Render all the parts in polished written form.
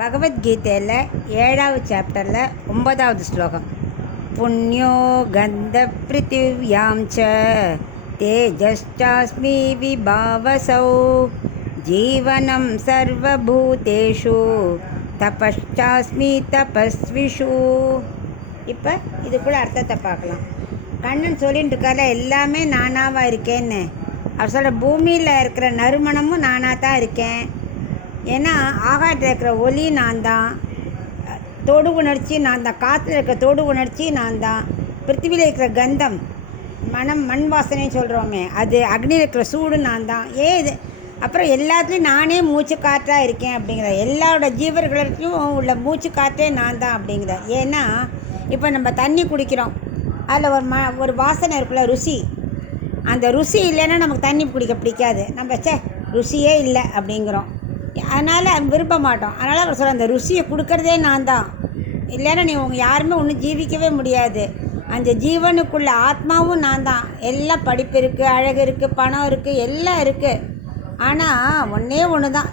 பகவத்கீதையில் 7வது சாப்டரில் 9வது ஸ்லோகம். புண்ணியோ கந்த பிருத்திவ்யாம் ச தேஜஸ்சாஸ்மி விபாவசௌ ஜீவனம் சர்வபூதேஷு தபஸ்சாஸ்மி தபஸ்விஷு. இப்போ இதுக்குள்ள அர்த்தத்தை பார்க்கலாம். கண்ணன் சொல்லிட்டு இருக்காரு, எல்லாமே நானாவாக இருக்கேன்னு. அவர் சொல்கிற பூமியில் இருக்கிற நறுமணமும் நானாக தான் இருக்கேன். ஏன்னா ஆகாயத்தில் இருக்கிற ஒலி நான் தான், தொடு உணர்ச்சி நான் தான், காற்றுல இருக்கிற தொடு உணர்ச்சி நான் தான், பிருத்திவியில் இருக்கிற கந்தம் மண் வாசனைன்னு சொல்கிறோமே அது, அக்னியில் இருக்கிற சூடு நான் தான். இது அப்புறம் எல்லாத்துலேயும் நானே மூச்சு காற்றாக இருக்கேன் அப்படிங்கிற, எல்லாரோட ஜீவர்களுக்கும் உள்ள மூச்சு காற்றே நான் தான் அப்படிங்கிற. ஏன்னா இப்போ நம்ம தண்ணி குடிக்கிறோம், அதில் ஒரு வாசனை இருக்குல்ல, ருசி. அந்த ருசி இல்லைன்னா நமக்கு தண்ணி குடிக்க பிடிக்காது. நம்ம ருசியே இல்லை அப்படிங்கிறோம், அதனால் விரும்ப மாட்டோம். அதனால் அவர் சொல்ல, அந்த ருசியை கொடுக்குறதே நான் தான், இல்லைன்னா நீ யாருமே ஒன்றும் ஜீவிக்கவே முடியாது. அந்த ஜீவனுக்குள்ள ஆத்மாவும் நான் தான். எல்லாம் படிப்பு இருக்குது, அழகு இருக்குது, பணம் இருக்குது, எல்லாம் இருக்குது. ஆனால் ஒன்று தான்,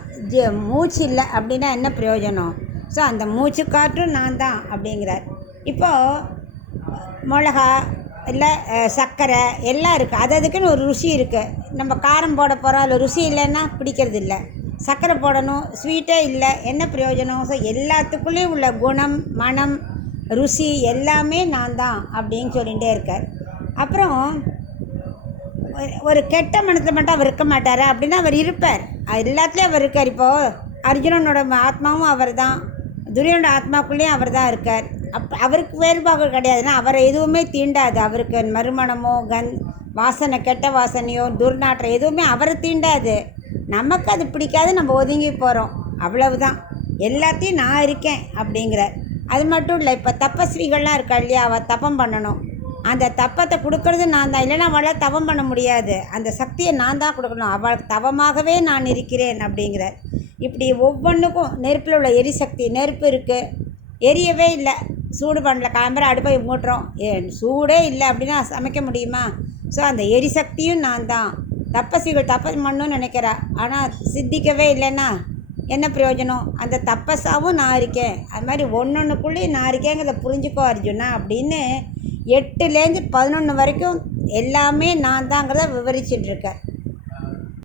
மூச்சு இல்லை அப்படின்னா என்ன பிரயோஜனம்? ஸோ அந்த மூச்சு காற்றும் நான் தான் அப்படிங்கிறார். இப்போது மிளகா இல்லை சர்க்கரை எல்லாம் இருக்குது, அதுக்குன்னு ஒரு ருசி இருக்குது. நம்ம காரம் போட போகிறோம், அதில் ருசி இல்லைன்னா பிடிக்கிறது இல்லை. சர்க்கரை போடணும், ஸ்வீட்டே இல்லை, என்ன பிரயோஜனம்? ஸோ எல்லாத்துக்குள்ளேயும் உள்ள குணம், மனம், ருசி எல்லாமே நான் தான் அப்படின்னு சொல்லிகிட்டே இருக்கார். அப்புறம் ஒரு கெட்ட மனத்தில் மட்டும் அவர் இருக்க மாட்டார் அப்படின்னா அவர் இருப்பார், எல்லாத்துலேயும் அவர் இருக்கார். இப்போது அர்ஜுனனோட ஆத்மாவும் அவர் தான், துரியோட ஆத்மாக்குள்ளேயும் அவர் தான் இருக்கார். அவருக்கு வேறுபாடு கிடையாதுன்னா அவரை எதுவுமே தீண்டாது. அவருக்கு மறுமணமோ வாசனை, கெட்ட வாசனையோ, துர்நாற்றம் எதுவுமே அவரை தீண்டாது. நமக்கு அது பிடிக்காது, நம்ம ஒதுங்கி போகிறோம், அவ்வளவுதான். எல்லாத்தையும் நான் இருக்கேன் அப்படிங்கிறார். அது மட்டும் இல்லை, இப்போ தபஸ்விகள்லாம் இருக்கா இல்லையா, அவள் தபம் பண்ணணும், அந்த தப்பத்தை கொடுக்கறது நான் தான், இல்லைன்னா அவளால் தவம் பண்ண முடியாது. அந்த சக்தியை நான் தான் கொடுக்கணும், அவளுக்கு தவமாகவே நான் இருக்கிறேன் அப்படிங்கிறார். இப்படி ஒவ்வொன்றுக்கும் நெருப்பில் உள்ள எரிசக்தி, நெருப்பு இருக்குது, எரியவே இல்லை, சூடு பண்ணல, காம்பரை அடுப்பை மூட்டுறோம், சூடே இல்லை அப்படின்னா சமைக்க முடியுமா? ஸோ அந்த எரிசக்தியும் நான் தான். தப்பசிகள் தப்பஸ் பண்ணணும்னு நினைக்கிறா, ஆனால் சித்திக்கவே இல்லைன்னா என்ன பிரயோஜனம்? அந்த தப்பஸாகவும் நான் இருக்கேன். அது மாதிரி ஒன்றொன்றுக்குள்ளேயும் நான் இருக்கேங்கிறத புரிஞ்சுக்கோ அர்ஜுனா அப்படின்னு 8லேருந்து 11 வரைக்கும் எல்லாமே நான் தாங்கிறத விவரிச்சுட்டு இருக்கேன்.